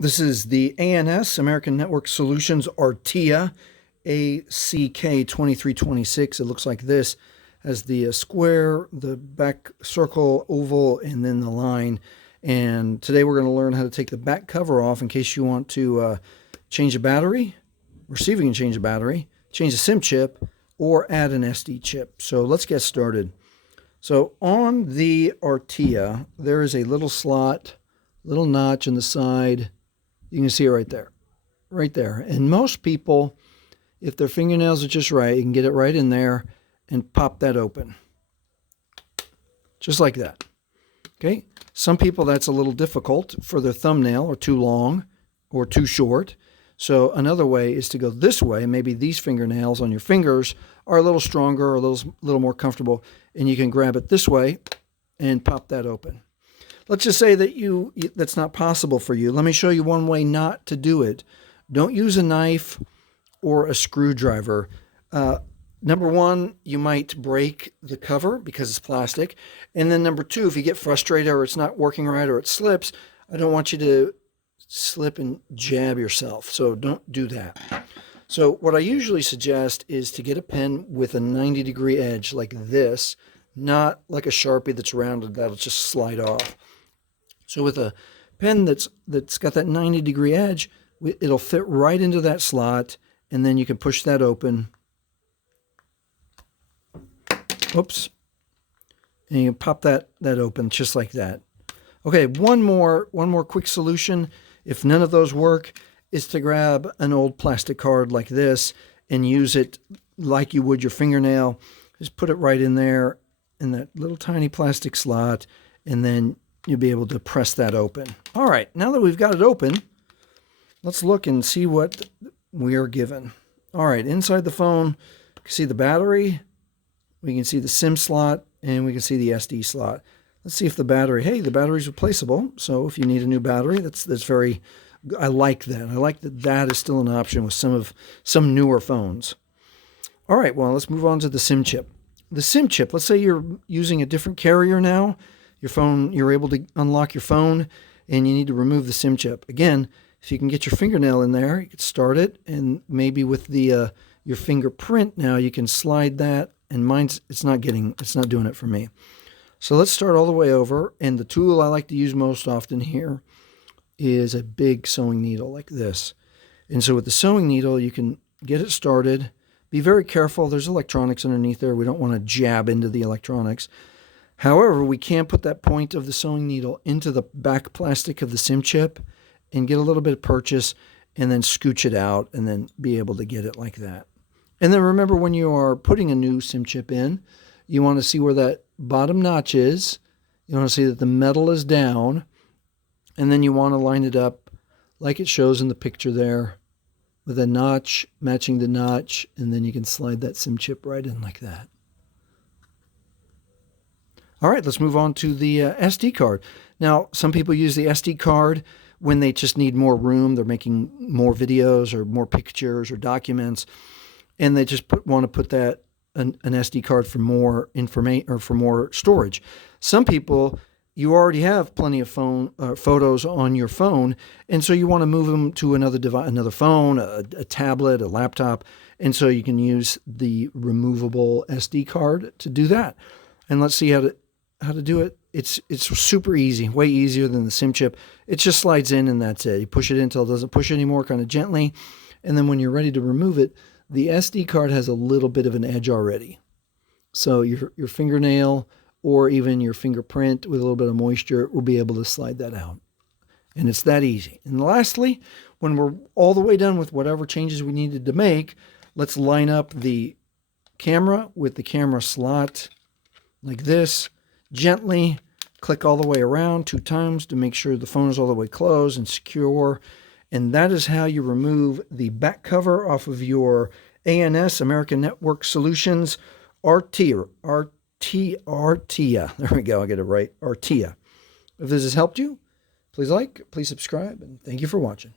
This is the ANS, American Network Solutions Artia ACK2326. It looks like this. Has the square, the back circle, oval, and then the line. And today we're going to learn how to take the back cover off in case you want to change a battery, or see if you can change a battery, change a SIM chip, or add an SD chip. So let's get started. So on the Artia, there is a little slot, little notch in the side. You can see it right there. And most people, if their fingernails are just right, you can get it right in there and pop that open. Just like that. Okay? Some people that's a little difficult for their thumbnail, or too long or too short. So another way is to go this way. Maybe these fingernails on your fingers are a little stronger or a little more comfortable, and you can grab it this way and pop that open. Let's just say that that's not possible for you. Let me show you one way not to do it. Don't use a knife or a screwdriver. Number one, you might break the cover because it's plastic. And then number two, if you get frustrated or it's not working right or it slips, I don't want you to slip and jab yourself. So don't do that. So what I usually suggest is to get a pen with a 90-degree edge like this, not like a Sharpie that's rounded that'll just slide off. So with a pen that's got that 90-degree edge, it'll fit right into that slot, and then you can push that open. Oops. And you can pop that open just like that. Okay, one more quick solution, if none of those work, is to grab an old plastic card like this and use it like you would your fingernail. Just put it right in there in that little tiny plastic slot, and then you'll be able to press that open. All right, now that we've got it open, let's look and see what we are given. All right, inside the phone, you can see the battery, we can see the SIM slot, and we can see the SD slot. Let's see if the battery's replaceable. So if you need a new battery, that's very, I like that. I like that is still an option with some newer phones. All right, well, let's move on to the SIM chip. The SIM chip, let's say you're using a different carrier now. Your phone, you're able to unlock your phone, and you need to remove the SIM chip. Again, if you can get your fingernail in there, you can start it, and maybe with the your fingerprint now, you can slide that. And it's not doing it for me. So let's start all the way over. And the tool I like to use most often here is a big sewing needle like this. And so with the sewing needle, you can get it started. Be very careful. There's electronics underneath there. We don't want to jab into the electronics. However, we can put that point of the sewing needle into the back plastic of the SIM chip and get a little bit of purchase, and then scooch it out and then be able to get it like that. And then remember, when you are putting a new SIM chip in, you want to see where that bottom notch is. You want to see that the metal is down, and then you want to line it up like it shows in the picture there, with a notch matching the notch, and then you can slide that SIM chip right in like that. All right, let's move on to the SD card. Now, some people use the SD card when they just need more room. They're making more videos or more pictures or documents, and they just want to put that an SD card for more information or for more storage. Some people, you already have plenty of photos on your phone, and so you want to move them to another device, another phone, a tablet, a laptop, and so you can use the removable SD card to do that. And let's see how to do it. It's super easy, way easier than the SIM chip. It just slides in, and that's it. You push it in until it doesn't push anymore, kind of gently, and then when you're ready to remove it, the SD card has a little bit of an edge already. So your fingernail or even your fingerprint with a little bit of moisture will be able to slide that out. And it's that easy. And lastly, when we're all the way done with whatever changes we needed to make, let's line up the camera with the camera slot like this. Gently click all the way around 2 times to make sure the phone is all the way closed and secure. And that is how you remove the back cover off of your ANS, American Network Solutions Artia. There we go, I get it right, Artia. If this has helped you, please like, please subscribe, and thank you for watching.